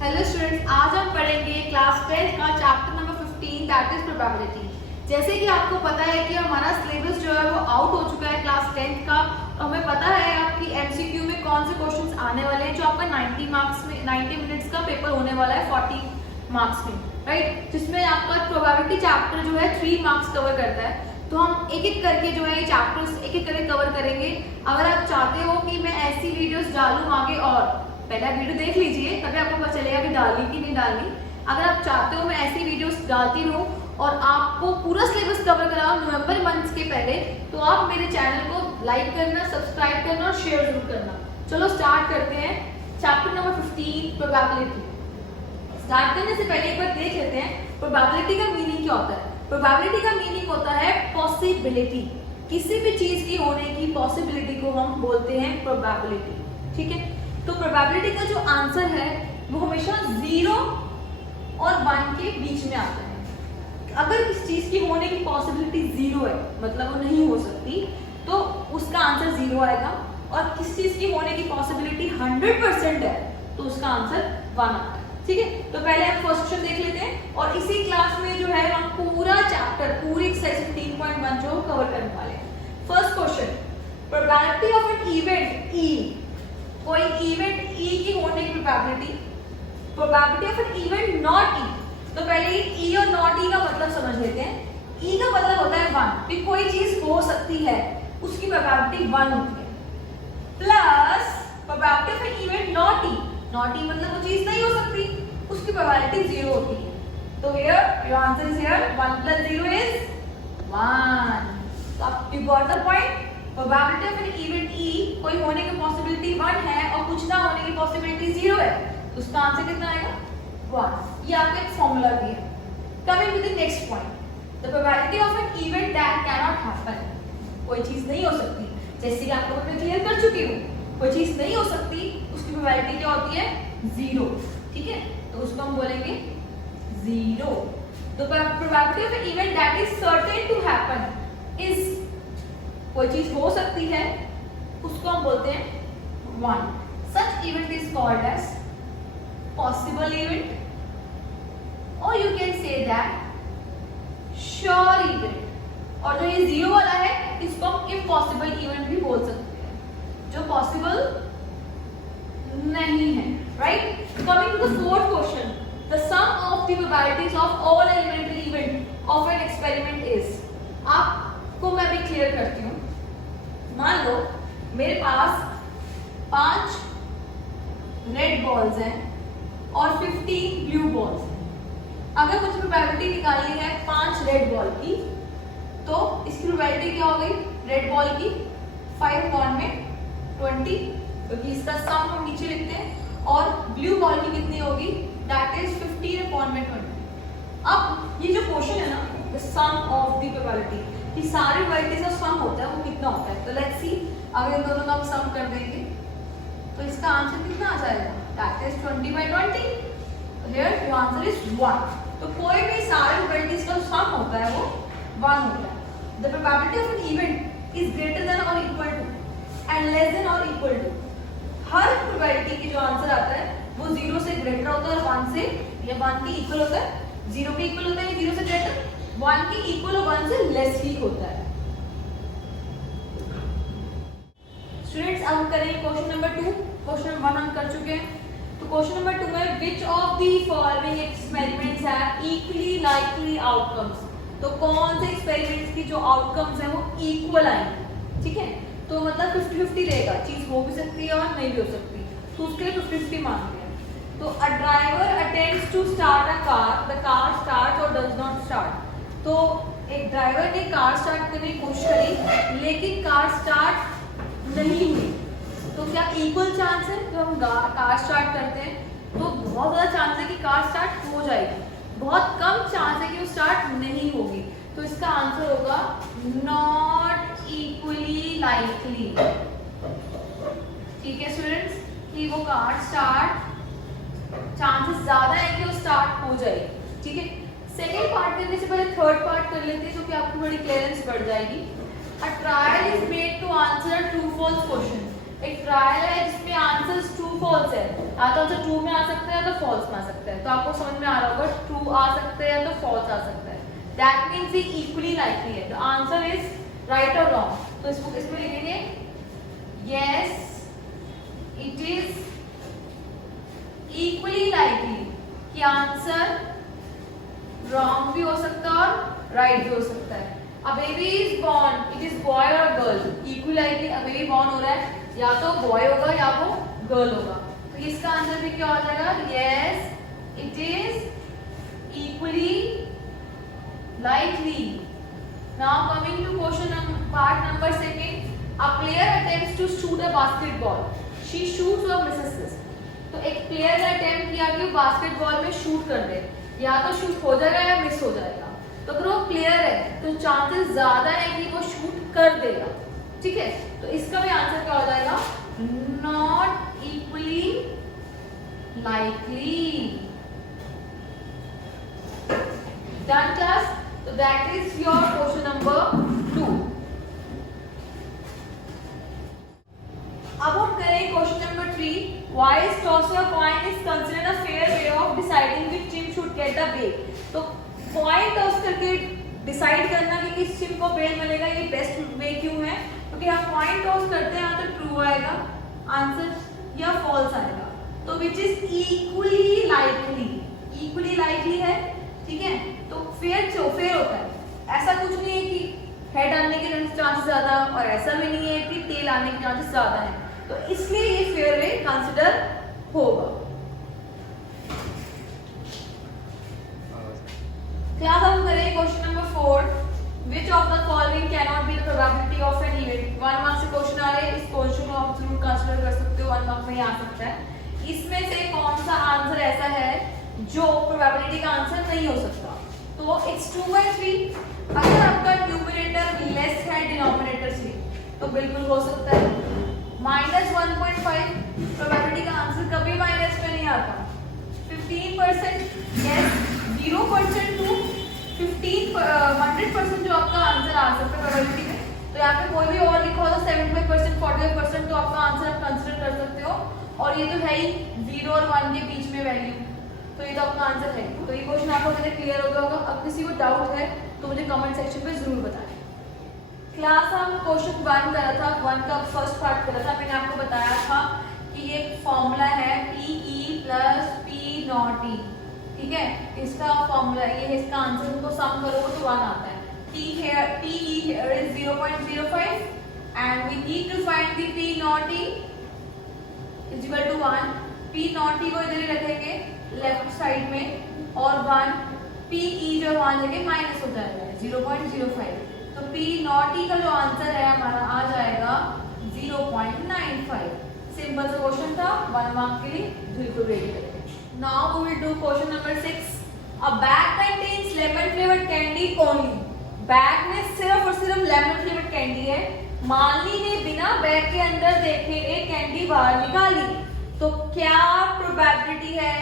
Hello students, आज हम पढ़ेंगे क्लास 10 का chapter number 15 that is probability. जैसे कि आपको पता है कि हमारा सिलेबस जो है वो आउट हो चुका है क्लास 10 का। हमें पता है आपकी एमसीक्यू में कौन से क्वेश्चंस आने वाले हैं, जो आपका 90 मार्क्स में 90 मिनट्स का पेपर होने वाला है 40 मार्क्स में, राइट। जिसमें आपका प्रोबेबिलिटी चैप्टर जो है 3 मार्क्स कवर करता है। तो हम एक एक करके जो है ये चैप्टर्स एक एक करके कवर करेंगे। अगर आप चाहते हो कि मैं ऐसी वीडियोस डालूं आगे, और पहला वीडियो देख लीजिए तभी आपको पता चलेगा कि डालनी कि नहीं डालनी। अगर आप चाहते हो मैं ऐसी वीडियोस डालती रहूं और आपको पूरा सिलेबस कवर कराऊं नवंबर मंथ के पहले, तो आप मेरे चैनल को लाइक करना, सब्सक्राइब करना और शेयर जरूर करना। चलो स्टार्ट करते हैं चैप्टर नंबर 15 प्रोबेबिलिटी। स्टार्ट करने से पहले एक बार देख लेते हैं प्रोबेबिलिटी का मीनिंग क्या होता है। प्रोबेबिलिटी का मीनिंग होता है पॉसिबिलिटी। किसी भी चीज की होने की पॉसिबिलिटी को हम बोलते हैं प्रोबेबिलिटी, ठीक है। तो प्रोबेबिलिटी का जो आंसर है वो हमेशा 0 और 1 के बीच में आता है। अगर किसी चीज की होने की पॉसिबिलिटी 0 है, मतलब वो नहीं हो सकती, तो उसका आंसर 0 आएगा। और किसी चीज की होने की पॉसिबिलिटी 100% है, तो उसका आंसर 1 आता है, ठीक है। तो पहले हम फर्स्ट क्वेश्चन देख लेते हैं और इसी क्लास में जो है हम पूरा चैप्टर, पूरी एक्सरसाइज 15.1 जो कवर करने वाले हैं। First question, probability of an event E. कोई इवेंट ई की होने की probability, probability of an event not E. तो पहले ई और नॉट ई का मतलब समझ लेते हैं। ई का मतलब होता है 1, कि कोई चीज हो सकती है, उसकी प्रोबेबिलिटी 1 होती है। Plus probability of an event not E, not E मतलब वो चीज नहीं हो सकती, उसकी प्रोबेबिलिटी 0 होती है। तो here your answer is here 1 + 0 is 1। तो आप you got the point. Probability of an event E, कोई होने की पॉसिबिलिटी 1 है और कुछ ना होने की पॉसिबिलिटी 0 है, तो उसका आंसर कितना आएगा 1। ये आपका एक फॉर्मूला भी है। Coming to the next point, the probability of an event that can not happen. कोई चीज नहीं हो सकती, जैसे कि आपको मैं क्लियर कर चुकी हूँ, कोई चीज नहीं हो सकती, उसकी प्रोबेबिलिटी क्या होती है 0, ठीक है। तो उसको हम बोलेंगे 0। The probability of an event that is certain to happen is, कोई चीज हो सकती है, उसको हम बोलते हैं 1। Such event is called as possible event, और you can say that sure event. और जो ये 0 वाला है, इसको हम इम्पॉसिबल इवेंट भी बोल सकते हैं, जो पॉसिबल नहीं है, right. Coming to the fourth question, the sum of the probabilities of all elementary event of an experiment is. आपको मैं भी क्लियर करती हूँ। मान लो मेरे पास 5 रेड बॉल्स हैं और 50 ब्लू बॉल्स हैं। अगर मुझे प्रोबेबिलिटी निकालनी है 5 रेड बॉल की, तो इसकी प्रोबेबिलिटी क्या हो गई रेड बॉल की 5/20, क्योंकि इसका सम हम नीचे लिखते हैं। और ब्लू बॉल की कितनी होगी, दैट इज 15/20। अब ये जो क्वेश्चन है ना, the sum of the probability, कि सारे प्रोबेबिलिटीज का सम होता है, वो कितना होता है। तो लेट्स सी, अगर इन दोनों का हम सम कर देंगे तो इसका आंसर कितना आ जाएगा, that is 20/20। Here your answer is 1। तो कोई भी सारे प्रोबेबिलिटीज का सम होता है वो 1 होता है। The probability of an event is greater than और equal to and less than और इक्वल टू। हर प्रोबेबिलिटी की जो आंसर आता है वो 0 से ग्रेटर होता है और 1 से, या 1 के इक्वल होता है, 0 के इक्वल होता है, 0 से ग्रेटर, 1 के इक्वल और 1 से लेस ही होता है। स्टूडेंट्स, अब हम करेंगे क्वेश्चन नंबर 2। क्वेश्चन नंबर 1 हम कर चुके हैं। तो क्वेश्चन नंबर 2 है, which of the following experiments have equally likely outcomes. तो कौन से एक्सपेरिमेंट्स की जो आउटकम्स हैं वो इक्वल आएंगे, ठीक है। तो मतलब 50-50 रहेगा, चीज हो भी सकती है और नहीं भी हो सकती, तो उसके लिए 50-50 मानते हैं। तो a driver attempts to start a car, the car starts or does not start. तो एक ड्राइवर ने कार स्टार्ट करने की कोशिश करी, लेकिन कार स्टार्ट नहीं हुई। तो क्या इक्वल चांस है, जब हम कार स्टार्ट करते हैं तो बहुत ज़्यादा चांस है कि कार स्टार्ट हो जाएगी, बहुत कम चांस है कि वो स्टार्ट नहीं होगी। तो इसका आंसर होगा नॉट इक्वली लाइकली, ठीक है स्टूडेंट्स, कि वो कार स्टार्ट, चांसेस ज़्यादा है कि वो स्टार्ट हो जाएगी, ठीक है। सेकेंड पार्ट करने से पहले थर्ड पार्ट कर लेते हैं, क्योंकि आपको बड़ी क्लियरेंस बढ़ जाएगी। A trial is made to answer a true false question। एक ट्रायल है जिसमें आंसर्स ट्रू फॉल्स है, या तो आंसर ट्रू में आ सकता है या तो फॉल्स में आ सकता है। तो आपको समझ में आ रहा होगा ट्रू आ सकता है या तो फॉल्स आ सकता है। दैट मीन्स ये इक्वली लाइकली है। द आंसर इज राइट और रॉन्ग। तो इसको इसमें लिखेंगे yes it is equally likely कि आंसर रॉन्ग भी हो सकता है और राइट भी हो सकता है। A baby is born, it is boy or girl? Equally likely a baby born हो रहा है, या तो boy होगा या वो girl होगा। तो इसका आंसर भी क्या हो जाएगा? Yes, it is equally likely. Now coming to question part number 2. A player attempts to shoot a basketball. She shoots or misses this. तो एक प्लेयर ने अटेम्प्ट किया कि वो बास्केटबॉल में शूट कर दे, या तो शूट हो जाएगा या मिस हो जाएगा। तो अगर वो प्लेयर है तो चांसेस ज्यादा है कि वो शूट कर देगा, ठीक है। तो इसका भी आंसर क्या हो जाएगा? Not equally likely. Done class? तो that is your question number 2। अब हम करें question number 3। Why is tossing a coin is considered a fair way of deciding which team should get the ball? तो coin toss करके decide करना कि किस team को बेल मिलेगा, ये बेस्ट वे क्यों है? क्योंकि हम कॉइन टॉस करते हैं, यहाँ तो ट्रू आएगा आंसर या फॉल्स आएगा। तो which is equally likely, equally likely है, ठीक है। तो फेयर होता है, ऐसा कुछ नहीं है कि हेड आने के चांसेस ज्यादा, और ऐसा भी नहीं है कि टेल आने के चांसेस ज्यादा है। तो इसलिए ये फेयर वे कंसिडर होगा। क्लास हम करें question number 4। Which of the following can not be the probability of an event. 1 marks से क्वेश्चन आ रहे हैं, इस क्वेश्चन को आप जरूर कंसिडर कर सकते हो, 1 मार्क्स में ही आ सकता है। इसमें से कौन सा आंसर ऐसा है जो प्रोबेबिलिटी का आंसर नहीं हो सकता? तो इट्स 2/3। अगर आपका न्यूमरेटर लेस है डिनोमिनेटर से तो बिल्कुल हो सकता है। -1.5 प्रोबेबिलिटी का आंसर कभी माइनस में नहीं आता। 15% यस, 0% टू 100% जो आपका आंसर आ सकता है प्रोबेबिलिटी में। तो यहाँ पे कोई भी और लिखा हो तो 75%, 45% तो आपका आंसर आप कंसिडर कर सकते हो। और ये तो है ही 0 और 1 के बीच में वैल्यू, तो ये तो आपका आंसर है। तो ये क्वेश्चन आपको क्लियर हो गया होगा। अब किसी को डाउट है तो मुझे कमेंट सेक्शन पे जरूर बताएं। क्लास हम क्वेश्चन 1 करा था, 1 का फर्स्ट पार्ट करा था। मैंने आपको बताया था कि एक फॉर्मूला है PE + P0E, ठीक है। इसका फॉर्मूला ये है, इसका आंसर को सम करोगे तो 1 आता है। PE here is 0.05 and we need to find the P0E is equal to 1। P0E को इधर ही रखेंगे लेफ्ट साइड में, और 1 PE जो वहां जगह माइनस हो जाएगा 0.05। तो P0E का जो आंसर है हमारा आ जाएगा 0.95। सिंपल सा क्वेश्चन था, 1 मार्क के लिए बिल्कुल रेडी करेंगे। Now we will do question number 6। A bag contains lemon flavoured candy only. Bag में सिर्फ और सिर्फ लेमन फ्लेवर्ड कैंडी है। माली ने बिना बैग के अंदर देखे एक कैंडी बाहर निकाली, तो क्या प्रोबेबिलिटी है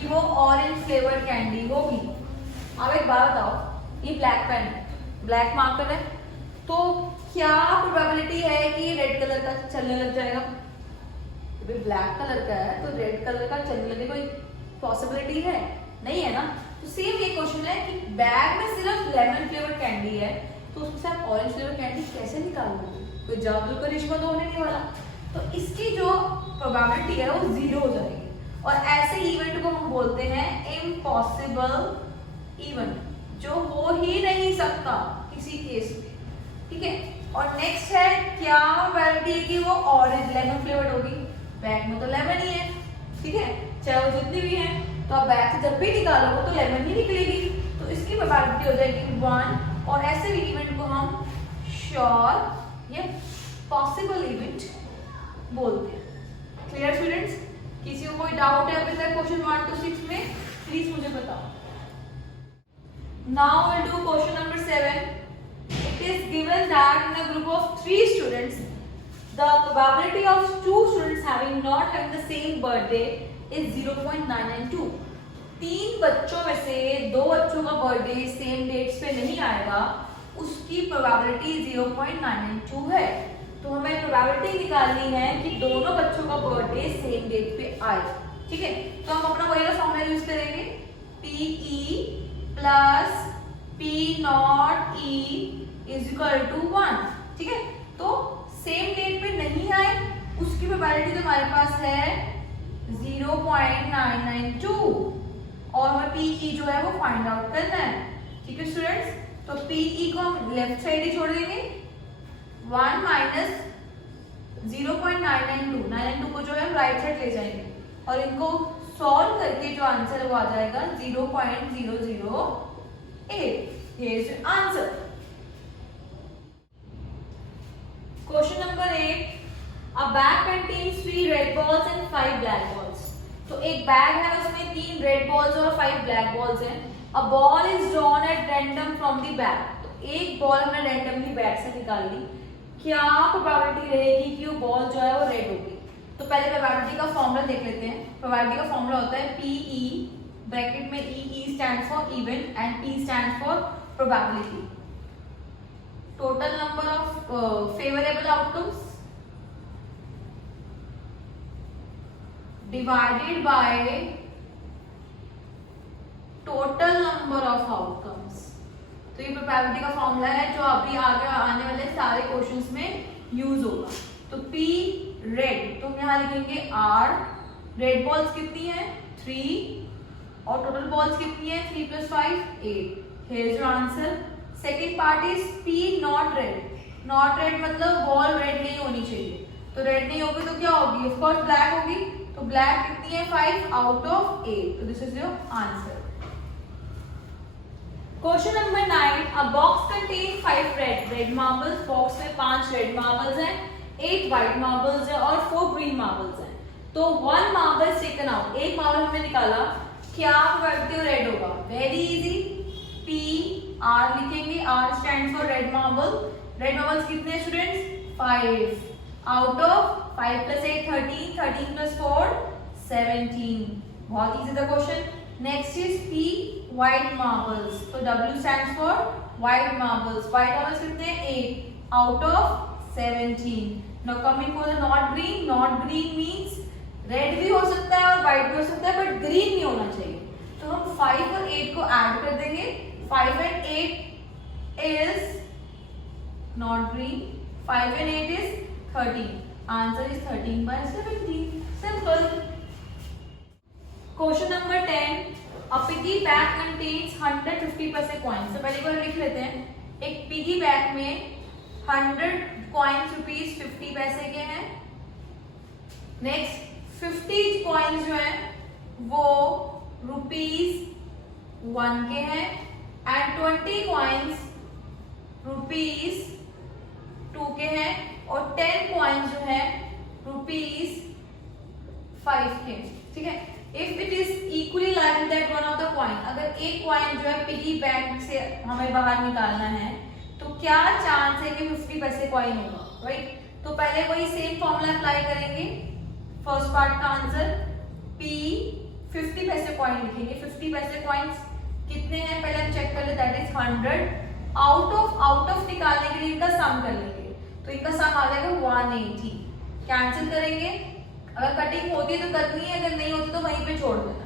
कि वो ऑरेंज फ्लेवर्ड कैंडी होगी? अब एक बात बताओ, ये ब्लैक पेन है, ब्लैक मार्कर है, तो क्या प्रोबेबिलिटी है कि रेड कलर का चलने लग जाएगा? ब्लैक कलर का है तो रेड कलर का चलने लगे, कोई पॉसिबिलिटी है? नहीं है ना। तो सेम ये क्वेश्चन है कि बैग में सिर्फ लेमन फ्लेवर कैंडी है, तो उसमें से आप ऑरेंज फ्लेवर कैंडी कैसे निकालोगे? कोई जादू करिश्मा तो होने नहीं वाला। तो इसकी जो प्रोबेबिलिटी है वो 0 हो जाएगी, और ऐसे इवेंट को हम बोलते हैं इम्पॉसिबल इवेंट, जो हो ही नहीं सकता किसी केस में, ठीक है। और नेक्स्ट है, क्या प्रोबेबिलिटी है कि वो ऑरेंज लेमन फ्लेवर्ड होगी? बैग में तो लेमन ही है, ठीक है, चाहे वो जितनी भी है, तो आप बैग से जब भी निकालोगे तो लेमन ही निकलेगी। तो इसकी प्रोबेबिलिटी हो जाएगी 1, और ऐसे भी इवेंट को हम श्योर या पॉसिबल इवेंट बोलते हैं। Clear students? किसी को कोई डाउट है अभी तक क्वेश्चन 1 to 6 में? प्लीज मुझे बताओ। Now we'll do question number 7. It is given that in a group of 3 students, the probability of 2 students not having the same birthday is 0.992. 3 बच्चों में से 2 बच्चों का बर्थडे सेम डेट्स पे नहीं आएगा, उसकी प्रोबेबिलिटी 0.992 है। तो हमें प्रोबेबिलिटी निकालनी है कि दोनों बच्चों का बर्थडे सेम डेट पे आए। ठीक है, तो हम अपना वही वाला फॉर्मूला यूज करेंगे, PE plus P0E is equal to 1। ठीक है, तो सेम डेट पे नहीं आए उसकी प्रोबेबिलिटी तो हमारे पास है 0.992 और हमें PE जो है वो फाइंड आउट करना है। ठीक है स्टूडेंट्स, तो PE को हम लेफ्ट साइड ही छोड़ देंगे, 1 माइनस 0.992 को जो है हम राइट साइड ले जाएंगे और इनको सॉल्व करके जो आंसर है वो आ जाएगा 0.008। Here is your answer. Question number 8. A bag contains 3 red balls and 5 black balls. तो एक बैग है उसमें 3 रेड बॉल्स और 5 ब्लैक बॉल्स हैं। A ball is drawn at random from the bag. तो एक बॉल हमने रैंडमली बैग से निकाल ली, क्या प्रोबेबिलिटी रहेगी कि वो बॉल जो है वो रेड होगी? तो पहले प्रोबेबिलिटी का फॉर्मूला देख लेते हैं। प्रोबेबिलिटी का फॉर्मूला होता है PE, ब्रैकेट में E stand for event and P stand for probability. Total number of favourable outcomes divided by total number of outcomes. तो ये प्रोबेबिलिटी का फॉर्मूला है जो अभी आगे आने वाले सारे क्वेश्चंस में यूज होगा। तो P रेड, तो हम यहाँ लिखेंगे R, रेड बॉल्स कितनी है 3 और टोटल बॉल्स कितनी है 3 + 5 8। Here is your answer. Second part is P not red. Not red मतलब बॉल रेड नहीं होनी चाहिए, तो रेड नहीं होगी तो क्या होगी? ऑफ कोर्स ब्लैक होगी। तो ब्लैक कितनी है 5 आउट ऑफ 8। तो this is your answer. Question number 9. A box contain 5 red marbles. Box में 5 रेड मार्बल्स हैं, 8 व्हाइट मार्बल्स हैं और 4 ग्रीन मार्बल्स हैं। तो 1 मार्बल टेकन आउट, एक मार्बल हमने निकाला, क्या प्रोबेबिलिटी रेड होगा? वेरी इजी, P R लिखेंगे, R stand for red marble. Red marbles कितने हैं स्टूडेंट्स? 5 out of 5 + 8 13, 13 + 4 17। बहुत इजी था question. Next is P white marbles, तो W stands for white marbles. White marbles कितने हैं? 8 out of 17। Now coming for the not green. Not green means red भी हो सकता है और व्हाइट भी हो सकता है, बट ग्रीन नहीं होना चाहिए। तो हम 5 और 8 को ऐड कर देंगे। 5 and 8 is not green. 5 and 8 is 13. Answer is 13/17. Simple. Question number 10. A piggy bank contains 150 पैसे coins. तो पहले बार लिख लेते हैं। एक पिगी बैंक में 100 coins ₹50 पैसे के हैं। नेक्स्ट 50 coins जो हैं वो ₹1 के हैं एंड 20 coins ₹2 के हैं और 10 coins जो है ₹5 के। ठीक है, if it is equally like that one of the coin, अगर एक कॉइन जो है पिगी बैंक से हमें बाहर निकालना है तो क्या चांस है कि 50 पैसे कॉइन होगा? राइट, तो पहले वही सेम फॉर्मूला अप्लाई करेंगे। फर्स्ट पार्ट का आंसर P 50 पैसे कॉइन लिखेंगे। 50 पैसे कॉइन्स कितने हैं पहले हम चेक कर ले, दैट इज 100। आउट ऑफ निकालने के लिए इनका सम कर लेंगे, तो इनका सम आ जाएगा 180। कैंसिल करेंगे, अगर कटिंग होती है तो करनी है, अगर नहीं होती तो वहीं पे छोड़ देना।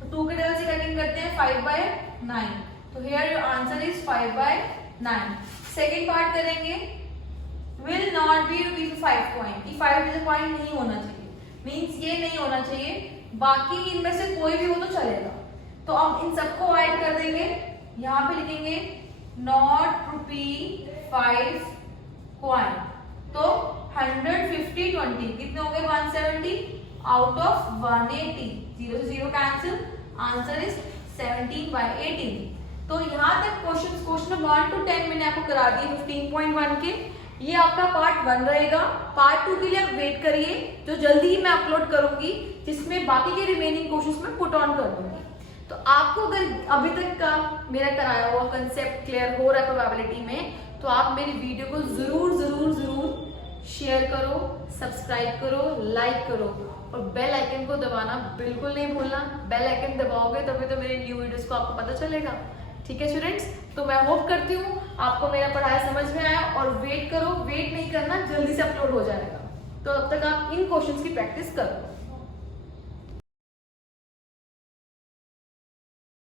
तो 2 के टेबल से कटिंग करते हैं 5/9। तो here your answer is 5/9। Second part करेंगे, विल नॉट बी 5 कॉइन, कि 5 कॉइन नहीं होना चाहिए, मीन्स ये नहीं होना चाहिए, बाकी इनमें से कोई भी हो तो चलेगा। तो हम इन सबको ऐड कर देंगे, यहाँ पे लिखेंगे नॉट ₹5 कॉइन। तो 150 20 कितने हो गए? 170 आउट ऑफ 180। 0 से 0 कैंसिल, आंसर इज 17/18। तो यहाँ तक क्वेश्चन नंबर 1 to 10 मैंने आपको करा दिए 15.1 के। ये आपका पार्ट 1 रहेगा। पार्ट 2 के लिए आप वेट करिए, जो जल्दी ही मैं अपलोड करूंगी, जिसमें बाकी के रिमेनिंग क्वेश्चंस में पुट ऑन कर दूंगी। तो आपको अगर अभी तक का मेरा कराया हुआ कंसेप्ट क्लियर हो रहा है प्रोबेबिलिटी में, तो आप मेरी वीडियो को जरूर शेयर करो, सब्सक्राइब करो, लाइक करो और बेल आइकन को दबाना बिल्कुल नहीं भूलना। बेल आइकन दबाओगे तभी तो मेरे न्यू वीडियोस को आपको पता चलेगा। ठीक है स्टूडेंट्स, तो मैं होप करती हूँ आपको मेरा पढ़ाया समझ में आया, और वेट करो, वेट नहीं करना, जल्दी से अपलोड हो जाएगा। तो अब तक आप इन क्वेश्चंस की प्रैक्टिस करो।